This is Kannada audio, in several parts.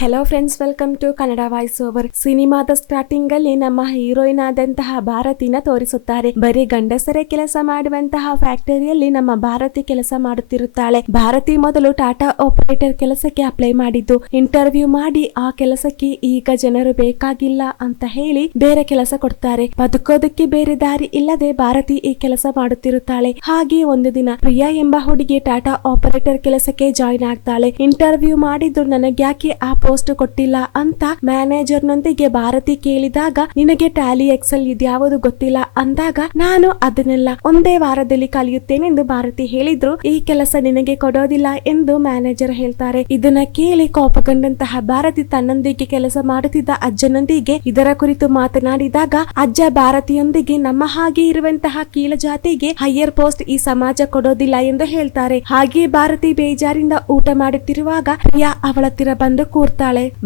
Hello friends, welcome to Kannada voice over. ಸಿನಿಮಾದ ಸ್ಟಾರ್ಟಿಂಗ್ ಅಲ್ಲಿ ನಮ್ಮ ಹೀರೋಯಿನ್ ಆದಂತಹ ಭಾರತಿನ ತೋರಿಸುತ್ತಾರೆ. ಬರೀ ಗಂಡಸರೇ ಕೆಲಸ ಮಾಡುವಂತಹ ಫ್ಯಾಕ್ಟರಿಯಲ್ಲಿ ನಮ್ಮ ಭಾರತಿ ಕೆಲಸ ಮಾಡುತ್ತಿರುತ್ತಾಳೆ. ಭಾರತಿ ಮೊದಲು ಟಾಟಾ ಆಪರೇಟರ್ ಕೆಲಸಕ್ಕೆ ಅಪ್ಲೈ ಮಾಡಿದ್ದು, ಇಂಟರ್ವ್ಯೂ ಮಾಡಿ ಆ ಕೆಲಸಕ್ಕೆ ಈಗ ಜನರು ಬೇಕಾಗಿಲ್ಲ ಅಂತ ಹೇಳಿ ಬೇರೆ ಕೆಲಸ ಕೊಡ್ತಾರೆ. ಬದುಕೋದಕ್ಕೆ ಬೇರೆ ದಾರಿ ಇಲ್ಲದೆ ಭಾರತಿ ಈ ಕೆಲಸ ಮಾಡುತ್ತಿರುತ್ತಾಳೆ. ಹಾಗೆ ಒಂದು ದಿನ ಪ್ರಿಯಾ ಎಂಬ ಹುಡುಗಿ ಟಾಟಾ ಆಪರೇಟರ್ ಕೆಲಸಕ್ಕೆ ಜಾಯಿನ್ ಆಗ್ತಾಳೆ. ಇಂಟರ್ವ್ಯೂ ಮಾಡಿದ್ದು ನನಗ್ಯಾಕೆ ಆ ಪೋಸ್ಟ್ ಕೊಟ್ಟಿಲ್ಲ ಅಂತ ಮ್ಯಾನೇಜರ್ ನೊಂದಿಗೆ ಭಾರತಿ ಕೇಳಿದಾಗ, ನಿನಗೆ ಟ್ಯಾಲಿ ಎಕ್ಸೆಲ್ ಇದ್ಯಾವುದು ಗೊತ್ತಿಲ್ಲ ಅಂದಾಗ, ನಾನು ಅದನ್ನೆಲ್ಲ ಒಂದೇ ವಾರದಲ್ಲಿ ಕಲಿಯುತ್ತೇನೆಂದು ಭಾರತಿ ಹೇಳಿದ್ರು. ಈ ಕೆಲಸ ನಿನಗೆ ಕೊಡೋದಿಲ್ಲ ಎಂದು ಮ್ಯಾನೇಜರ್ ಹೇಳ್ತಾರೆ. ಇದನ್ನ ಕೇಳಿ ಕೋಪಗೊಂಡಂತಹ ಭಾರತಿ ತನ್ನೊಂದಿಗೆ ಕೆಲಸ ಮಾಡುತ್ತಿದ್ದ ಅಜ್ಜನೊಂದಿಗೆ ಇದರ ಕುರಿತು ಮಾತನಾಡಿದಾಗ, ಅಜ್ಜ ಭಾರತಿಯೊಂದಿಗೆ ನಮ್ಮ ಹಾಗೆ ಇರುವಂತಹ ಕೀಳ ಜಾತಿಗೆ ಹೈಯರ್ ಪೋಸ್ಟ್ ಈ ಸಮಾಜ ಕೊಡೋದಿಲ್ಲ ಎಂದು ಹೇಳ್ತಾರೆ. ಹಾಗೆ ಭಾರತಿ ಬೇಜಾರಿಂದ ಊಟ ಮಾಡುತ್ತಿರುವಾಗ ಪ್ರಿಯಾ ಅವಳ ಹತ್ತಿರ ಬಂದು ಕೂರ್ತಾಳೆ.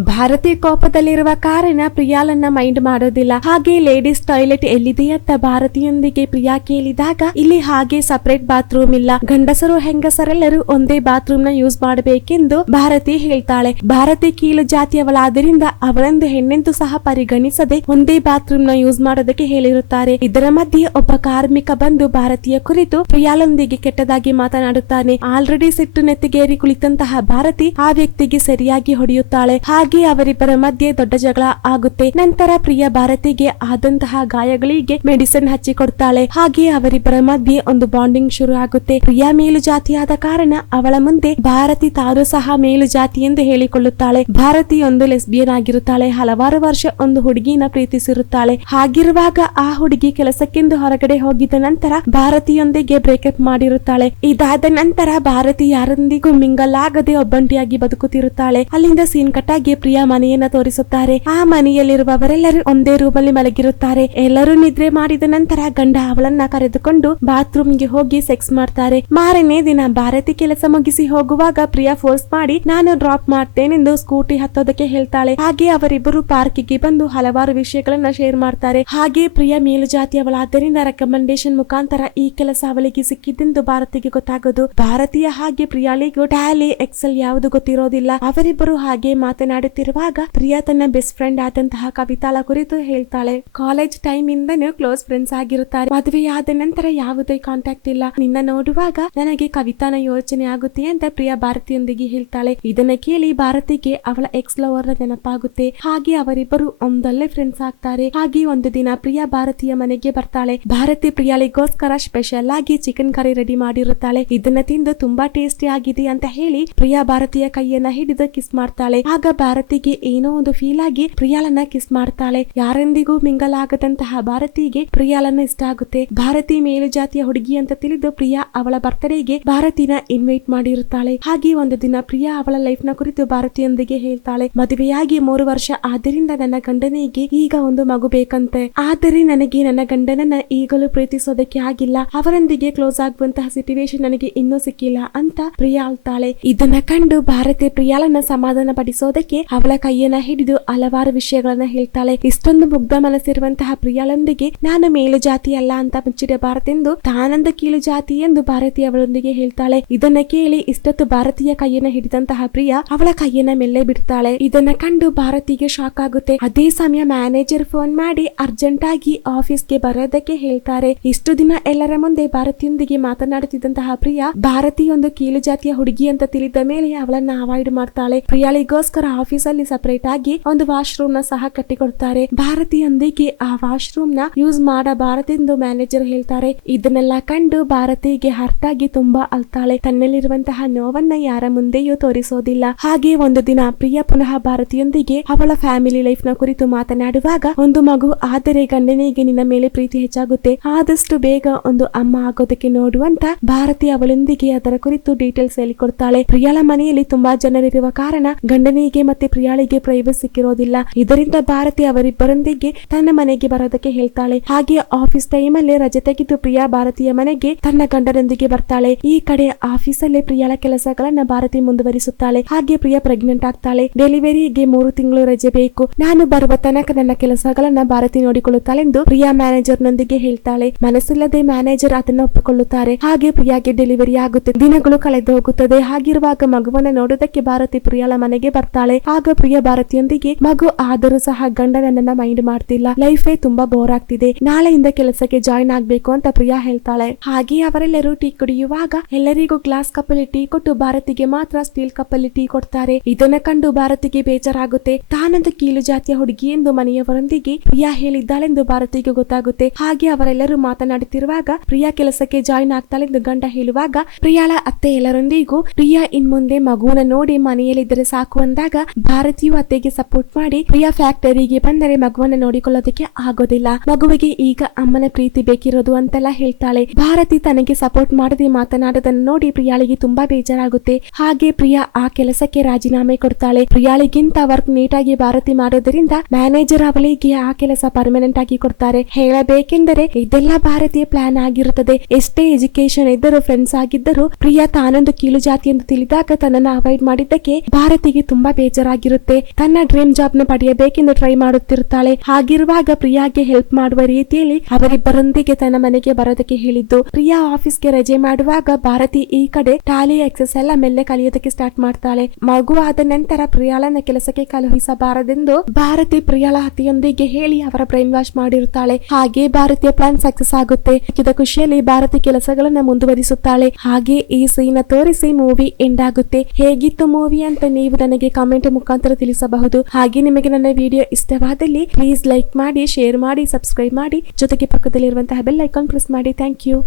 ಭಾರತಿ ಕೋಪದಲ್ಲಿರುವ ಕಾರಣ ಪ್ರಿಯಾಳನ್ನ ಮೈಂಡ್ ಮಾಡೋದಿಲ್ಲ. ಹಾಗೆ ಲೇಡೀಸ್ ಟಾಯ್ಲೆಟ್ ಎಲ್ಲಿದೆ ಅಂತ ಭಾರತಿಯೊಂದಿಗೆ ಪ್ರಿಯಾ ಕೇಳಿದಾಗ, ಇಲ್ಲಿ ಹಾಗೆ ಸಪರೇಟ್ ಬಾತ್ರೂಮ್ ಇಲ್ಲ, ಗಂಡಸರು ಹೆಂಗಸರೆಲ್ಲರೂ ಒಂದೇ ಬಾತ್ರೂಮ್ ನ ಯೂಸ್ ಮಾಡಬೇಕೆಂದು ಭಾರತಿ ಹೇಳ್ತಾಳೆ. ಭಾರತಿ ಕೀಳು ಜಾತಿಯವಳಾದ್ದರಿಂದ ಅವಳೊಂದು ಹೆಣ್ಣೆಂದು ಸಹ ಪರಿಗಣಿಸದೆ ಒಂದೇ ಬಾತ್ರೂಮ್ ನ ಯೂಸ್ ಮಾಡೋದಕ್ಕೆ ಹೇಳಿರುತ್ತಾರೆ. ಇದರ ಮಧ್ಯೆ ಒಬ್ಬ ಕಾರ್ಮಿಕ ಬಂದು ಭಾರತಿಯ ಕುರಿತು ಪ್ರಿಯಾಳೊಂದಿಗೆ ಕೆಟ್ಟದಾಗಿ ಮಾತನಾಡುತ್ತಾನೆ. ಆಲ್ರೆಡಿ ಸಿಟ್ಟು ನೆತ್ತಿಗೇರಿ ಕುಳಿತಂತಹ ಭಾರತಿ ಆ ವ್ಯಕ್ತಿಗೆ ಸರಿಯಾಗಿ ಹೊಡೆಯುತ್ತಾಳೆ. ಹಾಗೆ ಅವರಿಬ್ಬರ ಮಧ್ಯೆ ದೊಡ್ಡ ಜಗಳ ಆಗುತ್ತೆ. ನಂತರ ಪ್ರಿಯಾ ಭಾರತಿಗೆ ಆದಂತಹ ಗಾಯಗಳಿಗೆ ಮೆಡಿಸಿನ್ ಹಚ್ಚಿ ಕೊಡ್ತಾಳೆ. ಹಾಗೆ ಅವರಿಬ್ಬರ ಮಧ್ಯೆ ಒಂದು ಬಾಂಡಿಂಗ್ ಶುರು ಆಗುತ್ತೆ. ಪ್ರಿಯಾ ಮೇಲು ಜಾತಿಯಾದ ಕಾರಣ ಅವಳ ಮುಂದೆ ಭಾರತಿ ತಾನು ಸಹ ಮೇಲು ಜಾತಿ ಎಂದು ಹೇಳಿಕೊಳ್ಳುತ್ತಾಳೆ. ಭಾರತಿ ಒಂದು ಲೆಸ್ಬಿಯನ್ ಆಗಿರುತ್ತಾಳೆ. ಹಲವಾರು ವರ್ಷ ಒಂದು ಹುಡುಗಿನ ಪ್ರೀತಿಸಿರುತ್ತಾಳೆ. ಹಾಗಿರುವಾಗ ಆ ಹುಡುಗಿ ಕೆಲಸಕ್ಕೆಂದು ಹೊರಗಡೆ ಹೋಗಿದ ನಂತರ ಭಾರತಿಯೊಂದಿಗೆ ಬ್ರೇಕಪ್ ಮಾಡಿರುತ್ತಾಳೆ. ಇದಾದ ನಂತರ ಭಾರತಿ ಯಾರೊಂದಿಗೂ ಮಿಂಗಲ್ ಆಗದೆ ಒಬ್ಬಂಟಿಯಾಗಿ ಬದುಕುತ್ತಿರುತ್ತಾಳೆ. ಅಲ್ಲಿಂದ ಸೀನ್ ಕಟ್ ಆಗಿ ಪ್ರಿಯಾ ಮನೆಯನ್ನ ತೋರಿಸುತ್ತಾರೆ. ಆ ಮನೆಯಲ್ಲಿರುವವರೆಲ್ಲರೂ ಒಂದೇ ರೂಮ್ ಅಲ್ಲಿ ಮಲಗಿರುತ್ತಾರೆ. ಎಲ್ಲರೂ ನಿದ್ರೆ ಮಾಡಿದ ನಂತರ ಗಂಡ ಅವಳನ್ನ ಕರೆದುಕೊಂಡು ಬಾತ್ರೂಮ್ ಗೆ ಹೋಗಿ ಸೆಕ್ಸ್ ಮಾಡ್ತಾರೆ. ಮಾರನೇ ದಿನ ಭಾರತಿ ಕೆಲಸ ಮುಗಿಸಿ ಹೋಗುವಾಗ ಪ್ರಿಯಾ ಫೋರ್ಸ್ ಮಾಡಿ ನಾನು ಡ್ರಾಪ್ ಮಾಡ್ತೇನೆಂದು ಸ್ಕೂಟಿ ಹತ್ತೋದಕ್ಕೆ ಹೇಳ್ತಾಳೆ. ಹಾಗೆ ಅವರಿಬ್ಬರು ಪಾರ್ಕಿಗೆ ಬಂದು ಹಲವಾರು ವಿಷಯಗಳನ್ನ ಶೇರ್ ಮಾಡ್ತಾರೆ. ಹಾಗೆ ಪ್ರಿಯಾ ಮೇಲು ಜಾತಿಯವಳಾದ್ದರಿಂದ ರೆಕಮೆಂಡೇಶನ್ ಮುಖಾಂತರ ಈ ಕೆಲಸ ಅವಳಿಗೆ ಸಿಕ್ಕಿದ್ದೆಂದು ಭಾರತಿಗೆ ಗೊತ್ತಾಗೋದು. ಭಾರತೀಯ ಹಾಗೆ ಪ್ರಿಯಾಳಿಗೂ ಟ್ಯಾಲಿ ಎಕ್ಸೆಲ್ ಯಾವುದು ಗೊತ್ತಿರೋದಿಲ್ಲ. ಅವರಿಬ್ಬರು ಹಾಗೆ ಮಾತನಾಡುತ್ತಿರುವಾಗ ಪ್ರಿಯಾ ತನ್ನ ಬೆಸ್ಟ್ ಫ್ರೆಂಡ್ ಆದಂತಹ ಕವಿತಾಳ ಕುರಿತು ಹೇಳ್ತಾಳೆ. ಕಾಲೇಜ್ ಟೈಮ್ ಇಂದನೂ ಕ್ಲೋಸ್ ಫ್ರೆಂಡ್ಸ್ ಆಗಿರುತ್ತಾರೆ. ಮದುವೆಯಾದ ನಂತರ ಯಾವುದೇ ಕಾಂಟ್ಯಾಕ್ಟ್ ಇಲ್ಲ. ನಿನ್ನ ನೋಡುವಾಗ ನನಗೆ ಕವಿತಾನ ಯೋಚನೆ ಆಗುತ್ತೆ ಅಂತ ಪ್ರಿಯಾ ಭಾರತಿಯೊಂದಿಗೆ ಹೇಳ್ತಾಳೆ. ಇದನ್ನ ಕೇಳಿ ಭಾರತಿಗೆ ಅವಳ ಎಕ್ಸ್ ಲವರ್ ನ ನೆನಪಾಗುತ್ತೆ. ಹಾಗೆ ಅವರಿಬ್ಬರು ಒಂದಲ್ಲೇ ಫ್ರೆಂಡ್ಸ್ ಆಗ್ತಾರೆ. ಹಾಗೆ ಒಂದು ದಿನ ಪ್ರಿಯಾ ಭಾರತಿಯ ಮನೆಗೆ ಬರ್ತಾಳೆ. ಭಾರತಿ ಪ್ರಿಯಾಳಿಗೋಸ್ಕರ ಸ್ಪೆಷಲ್ ಆಗಿ ಚಿಕನ್ ಕರಿ ರೆಡಿ ಮಾಡಿರುತ್ತಾಳೆ. ಇದನ್ನ ತಿಂದು ತುಂಬಾ ಟೇಸ್ಟಿ ಆಗಿದೆ ಅಂತ ಹೇಳಿ ಪ್ರಿಯಾ ಭಾರತಿಯ ಕೈಯನ್ನ ಹಿಡಿದು ಕಿಸ್ ಮಾಡ್ತಾಳೆ. ಆಗ ಭಾರತಿಗೆ ಏನೋ ಒಂದು ಫೀಲ್ ಆಗಿ ಪ್ರಿಯಾಳನ್ನ ಕಿಸ್ ಮಾಡ್ತಾಳೆ. ಯಾರೆಂದಿಗೂ ಮಿಂಗಲ್ ಆಗದಂತಹ ಭಾರತಿಗೆ ಪ್ರಿಯಾಳನ್ನ ಇಷ್ಟ ಆಗುತ್ತೆ. ಭಾರತಿ ಮೇಲು ಜಾತಿಯ ಹುಡುಗಿ ಅಂತ ತಿಳಿದು ಪ್ರಿಯಾ ಅವಳ ಬರ್ತ್ಡೇಗೆ ಭಾರತಿನ ಇನ್ವೈಟ್ ಮಾಡಿರುತ್ತಾಳೆ. ಹಾಗೆ ಒಂದು ದಿನ ಪ್ರಿಯಾ ಅವಳ ಲೈಫ್ ನ ಕುರಿತು ಭಾರತಿಯೊಂದಿಗೆ ಹೇಳ್ತಾಳೆ. ಮದುವೆಯಾಗಿ 3 ವರ್ಷ ಆದ್ದರಿಂದ ನನ್ನ ಗಂಡನಿಗೆ ಈಗ ಒಂದು ಮಗು ಬೇಕಂತೆ. ಆದರೆ ನನಗೆ ನನ್ನ ಗಂಡನನ್ನ ಈಗಲೂ ಪ್ರೀತಿಸೋದಕ್ಕೆ ಆಗಿಲ್ಲ. ಅವರೊಂದಿಗೆ ಕ್ಲೋಸ್ ಆಗುವಂತಹ ಸಿಚುವೇಶನ್ ನನಗೆ ಇನ್ನೂ ಸಿಕ್ಕಿಲ್ಲ ಅಂತ ಪ್ರಿಯಾ ಹೇಳ್ತಾಳೆ. ಇದನ್ನ ಕಂಡು ಭಾರತಿ ಪ್ರಿಯಾಳನ್ನ ಸಮಾಧಾನ ಪಡಿಸೋದಕ್ಕೆ ಅವಳ ಕೈಯನ್ನ ಹಿಡಿದು ಹಲವಾರು ವಿಷಯಗಳನ್ನ ಹೇಳ್ತಾಳೆ. ಇಷ್ಟೊಂದು ಮುಗ್ಧ ಮನಸ್ಸಿರುವಂತಹ ಪ್ರಿಯಾಳೊಂದಿಗೆ ನಾನು ಮೇಲು ಜಾತಿ ಅಲ್ಲ ಅಂತ ಮುಚ್ಚಿಡಬಾರದೆಂದು ತಾನೊಂದು ಕೀಳು ಜಾತಿ ಎಂದು ಭಾರತಿ ಅವಳೊಂದಿಗೆ ಹೇಳ್ತಾಳೆ. ಇದನ್ನ ಕೇಳಿ ಇಷ್ಟೊತ್ತು ಭಾರತೀಯ ಕೈಯನ್ನ ಹಿಡಿದಂತಹ ಪ್ರಿಯಾ ಅವಳ ಕೈಯನ್ನ ಮೆಲ್ಲೆ ಬಿಡ್ತಾಳೆ. ಇದನ್ನ ಕಂಡು ಭಾರತಿಗೆ ಶಾಕ್ ಆಗುತ್ತೆ. ಅದೇ ಸಮಯ ಮ್ಯಾನೇಜರ್ ಫೋನ್ ಮಾಡಿ ಅರ್ಜೆಂಟ್ ಆಗಿ ಆಫೀಸ್ಗೆ ಬರೋದಕ್ಕೆ ಹೇಳ್ತಾರೆ. ಇಷ್ಟು ದಿನ ಎಲ್ಲರ ಮುಂದೆ ಭಾರತಿಯೊಂದಿಗೆ ಮಾತನಾಡುತ್ತಿದ್ದಂತಹ ಪ್ರಿಯಾ ಭಾರತಿ ಒಂದು ಕೀಳು ಜಾತಿಯ ಹುಡುಗಿ ಅಂತ ತಿಳಿದ ಮೇಲೆ ಅವಳನ್ನ ಅವಾಯ್ಡ್ ಮಾಡ್ತಾಳೆ. ಪ್ರಿಯಾಳಿಗೋಸ್ಕರ ಆಫೀಸ್ ಅಲ್ಲಿ ಸಪರೇಟ್ ಆಗಿ ಒಂದು ವಾಶ್ರೂಮ್ ನ ಸಹ ಕಟ್ಟಿಕೊಡ್ತಾರೆ. ಭಾರತಿಯೊಂದಿಗೆ ಆ ವಾಶ್ರೂಮ್ ನ ಯೂಸ್ ಮಾಡಬಾರದೆಂದು ಮ್ಯಾನೇಜರ್ ಹೇಳ್ತಾರೆ. ಇದನ್ನೆಲ್ಲ ಕಂಡು ಭಾರತಿಗೆ ಹರ್ಟ್ ಆಗಿ ತುಂಬಾ ಅಳ್ತಾಳೆ. ತನ್ನಲ್ಲಿರುವಂತಹ ನೋವನ್ನ ಯಾರ ಮುಂದೆಯೂ ತೋರಿಸೋದಿಲ್ಲ. ಹಾಗೆ ಒಂದು ದಿನ ಪ್ರಿಯಾ ಪುನಃ ಭಾರತಿಯೊಂದಿಗೆ ಅವಳ ಫ್ಯಾಮಿಲಿ ಲೈಫ್ ನ ಕುರಿತು ಮಾತನಾಡುವಾಗ, ಒಂದು ಮಗು ಆದರೆ ಗಂಡನಿಗೆ ನಿನ್ನ ಮೇಲೆ ಪ್ರೀತಿ ಹೆಚ್ಚಾಗುತ್ತೆ, ಆದಷ್ಟು ಬೇಗ ಒಂದು ಅಮ್ಮ ಆಗೋದಕ್ಕೆ ನೋಡುವಂತ ಭಾರತಿ ಅವಳೊಂದಿಗೆ ಅದರ ಕುರಿತು ಡೀಟೇಲ್ಸ್ ಹೇಳಿಕೊಡ್ತಾಳೆ. ಪ್ರಿಯಾಳ ಮನೆಯಲ್ಲಿ ತುಂಬಾ ಜನರಿರುವ ಕಾರಣ ಗಂಡನಿಗೆ ಮತ್ತೆ ಪ್ರಿಯಾಳಿಗೆ ಪ್ರೈವಸಿ ಸಿಕ್ಕಿರೋದಿಲ್ಲ. ಇದರಿಂದ ಭಾರತಿ ಅವರಿಬ್ಬರೊಂದಿಗೆ ತನ್ನ ಮನೆಗೆ ಬರೋದಕ್ಕೆ ಹೇಳ್ತಾಳೆ. ಹಾಗೆ ಆಫೀಸ್ ಟೈಮ್ ಅಲ್ಲಿ ರಜೆ ತೆಗೆದು ಪ್ರಿಯಾ ಭಾರತೀಯ ಮನೆಗೆ ತನ್ನ ಗಂಡನೊಂದಿಗೆ ಬರ್ತಾಳೆ. ಈ ಕಡೆ ಆಫೀಸ್ ಅಲ್ಲಿ ಪ್ರಿಯಾಳ ಕೆಲಸಗಳನ್ನ ಭಾರತಿ ಮುಂದುವರಿಸುತ್ತಾಳೆ. ಹಾಗೆ ಪ್ರಿಯಾ ಪ್ರೆಗ್ನೆಂಟ್ ಆಗ್ತಾಳೆ. ಡೆಲಿವರಿಗೆ 3 ತಿಂಗಳು ರಜೆ ಬೇಕು. ನಾನು ಬರುವ ತನಕ ನನ್ನ ಕೆಲಸಗಳನ್ನ ಭಾರತಿ ನೋಡಿಕೊಳ್ಳುತ್ತಾಳೆಂದು ಪ್ರಿಯಾ ಮ್ಯಾನೇಜರ್ ನೊಂದಿಗೆ ಹೇಳ್ತಾಳೆ. ಮನಸ್ಸಿಲ್ಲದೆ ಮ್ಯಾನೇಜರ್ ಅದನ್ನ ಒಪ್ಪಿಕೊಳ್ಳುತ್ತಾರೆ. ಹಾಗೆ ಪ್ರಿಯಾಗೆ ಡೆಲಿವರಿ ಆಗುತ್ತೆ. ದಿನಗಳು ಕಳೆದು ಹೋಗುತ್ತದೆ. ಹಾಗಿರುವಾಗ ಮಗುವನ್ನ ನೋಡೋದಕ್ಕೆ ಭಾರತಿ ಪ್ರಿಯಾಳ ಮನೆಗೆ ಬರ್ತಾಳೆ. ಆಗ ಪ್ರಿಯಾ ಭಾರತಿಯೊಂದಿಗೆ ಮಗು ಆದರೂ ಸಹ ಗಂಡ ನನ್ನನ್ನ ಮೈಂಡ್ ಮಾಡ್ತಿಲ್ಲ, ಲೈಫೇ ತುಂಬಾ ಬೋರ್ ಆಗ್ತಿದೆ, ನಾಳೆಯಿಂದ ಕೆಲಸಕ್ಕೆ ಜಾಯಿನ್ ಆಗ್ಬೇಕು ಅಂತ ಪ್ರಿಯಾ ಹೇಳ್ತಾಳೆ. ಹಾಗೆ ಅವರೆಲ್ಲರೂ ಟೀ ಕುಡಿಯುವಾಗ ಎಲ್ಲರಿಗೂ ಗ್ಲಾಸ್ ಕಪ್ಪಲ್ಲಿ ಟೀ ಕೊಟ್ಟು ಭಾರತಿಗೆ ಮಾತ್ರ ಸ್ಟೀಲ್ ಕಪ್ಪಲ್ಲಿ ಟೀ ಕೊಡ್ತಾರೆ. ಇದನ್ನ ಕಂಡು ಭಾರತಿಗೆ ಬೇಜಾರಾಗುತ್ತೆ. ತಾನೊಂದು ಕೀಳು ಜಾತಿಯ ಹುಡುಗಿ ಎಂದು ಮನೆಯವರೊಂದಿಗೆ ಪ್ರಿಯಾ ಹೇಳಿದ್ದಾಳೆಂದು ಭಾರತಿಗೆ ಗೊತ್ತಾಗುತ್ತೆ. ಹಾಗೆ ಅವರೆಲ್ಲರೂ ಮಾತನಾಡುತ್ತಿರುವಾಗ ಪ್ರಿಯಾ ಕೆಲಸಕ್ಕೆ ಜಾಯಿನ್ ಆಗ್ತಾಳೆಂದು ಗಂಡ ಹೇಳುವಾಗ ಪ್ರಿಯಾಳ ಅತ್ತೆ ಎಲ್ಲರೊಂದಿಗೂ ಪ್ರಿಯಾ ಇನ್ ಮುಂದೆ ಮಗುವನ್ನ ನೋಡಿ ಮನೆಯಲ್ಲಿದ್ದರೆ ಸಾಕು ಅಂದಾಗ ಭಾರತಿಯು ಅತ್ತೆಗೆ ಸಪೋರ್ಟ್ ಮಾಡಿ ಪ್ರಿಯಾ ಫ್ಯಾಕ್ಟರಿಗೆ ಬಂದರೆ ಮಗುವನ್ನ ನೋಡಿಕೊಳ್ಳೋದಕ್ಕೆ ಆಗೋದಿಲ್ಲ, ಮಗುವಿಗೆ ಈಗ ಅಮ್ಮನ ಪ್ರೀತಿ ಬೇಕಿರೋದು ಅಂತೆಲ್ಲ ಹೇಳ್ತಾಳೆ. ಭಾರತಿ ತನಗೆ ಸಪೋರ್ಟ್ ಮಾಡದೆ ಮಾತನಾಡೋದನ್ನು ನೋಡಿ ಪ್ರಿಯಾಳಿಗೆ ತುಂಬಾ ಬೇಜಾರಾಗುತ್ತೆ. ಹಾಗೆ ಪ್ರಿಯಾ ಆ ಕೆಲಸಕ್ಕೆ ರಾಜೀನಾಮೆ ಕೊಡ್ತಾಳೆ. ಪ್ರಿಯಾಳಿಗಿಂತ ವರ್ಕ್ ನೀಟಾಗಿ ಭಾರತಿ ಮಾಡೋದ್ರಿಂದ ಮ್ಯಾನೇಜರ್ ಅವಳಿಗೆ ಆ ಕೆಲಸ ಪರ್ಮನೆಂಟ್ ಆಗಿ ಕೊಡ್ತಾರೆ. ಹೇಳಬೇಕೆಂದರೆ ಇದೆಲ್ಲ ಭಾರತೀಯ ಪ್ಲಾನ್ ಆಗಿರುತ್ತದೆ. ಎಷ್ಟೇ ಎಜುಕೇಶನ್ ಇದ್ದರೂ ಫ್ರೆಂಡ್ಸ್ ಆಗಿದ್ದರೂ ಪ್ರಿಯಾ ತಾನೊಂದು ಕೀಳು ಜಾತಿ ಎಂದು ತಿಳಿದಾಗ ತನ್ನನ್ನು ಅವಾಯ್ಡ್ ಮಾಡಿದ್ದಕ್ಕೆ ಭಾರತಿಗೆ ತುಂಬಾ ಬೇಜಾರಾಗಿರುತ್ತೆ. ತನ್ನ ಡ್ರೀಮ್ ಜಾಬ್ ನ ಪಡೆಯಬೇಕೆಂದು ಟ್ರೈ ಮಾಡುತ್ತಿರುತ್ತಾಳೆ. ಹಾಗಿರುವಾಗ ಪ್ರಿಯಾಗೆ ಹೆಲ್ಪ್ ಮಾಡುವ ರೀತಿಯಲ್ಲಿ ಅವರಿಬ್ಬರೊಂದಿಗೆ ತನ್ನ ಮನೆಗೆ ಬರೋದಕ್ಕೆ ಹೇಳಿದ್ದು. ಪ್ರಿಯಾ ಆಫೀಸ್ಗೆ ರಜೆ ಮಾಡುವಾಗ ಭಾರತಿ ಈ ಕಡೆ ಟಾಲಿ ಎಕ್ಸಸ್ ಎಲ್ಲ ಮೆಲ್ಲೆ ಕಲಿಯೋದಕ್ಕೆ ಸ್ಟಾರ್ಟ್ ಮಾಡ್ತಾಳೆ. ಮಗು ಆದ ನಂತರ ಪ್ರಿಯಾಳನ್ನ ಕೆಲಸಕ್ಕೆ ಕಳುಹಿಸಬಾರದೆಂದು ಭಾರತಿ ಪ್ರಿಯಾಳ ಅತಿಯೊಂದಿಗೆ ಹೇಳಿ ಅವರ ಬ್ರೈನ್ ವಾಶ್ ಮಾಡಿರುತ್ತಾಳೆ. ಹಾಗೆ ಭಾರತೀಯ ಪ್ಲಾನ್ ಸಕ್ಸಸ್ ಆಗುತ್ತೆ. ಖುಷಿಯಲ್ಲಿ ಭಾರತಿ ಕೆಲಸಗಳನ್ನ ಮುಂದುವರಿಸುತ್ತಾಳೆ. ಹಾಗೆ ಈ ಸೀನ್ ತೋರಿಸಿ ಮೂವಿ ಎಂಡ್ ಆಗುತ್ತೆ. ಹೇಗಿತ್ತು ಮೂವಿ ಅಂತ ನೀವು ನನಗೆ ಕಾಮೆಂಟ್ ಮುಖಾಂತರ ತಿಳಿಸಬಹುದು. ಹಾಗೆ ನಿಮಗೆ ನನ್ನ ವಿಡಿಯೋ ಇಷ್ಟವಾದಲ್ಲಿ ಪ್ಲೀಸ್ ಲೈಕ್ ಮಾಡಿ, ಶೇರ್ ಮಾಡಿ, ಸಬ್ಸ್ಕ್ರೈಬ್ ಮಾಡಿ, ಜೊತೆಗೆ ಪಕ್ಕದಲ್ಲಿರುವಂತಹ ಬೆಲ್ ಐಕಾನ್ ಪ್ರೆಸ್ ಮಾಡಿ. Thank you.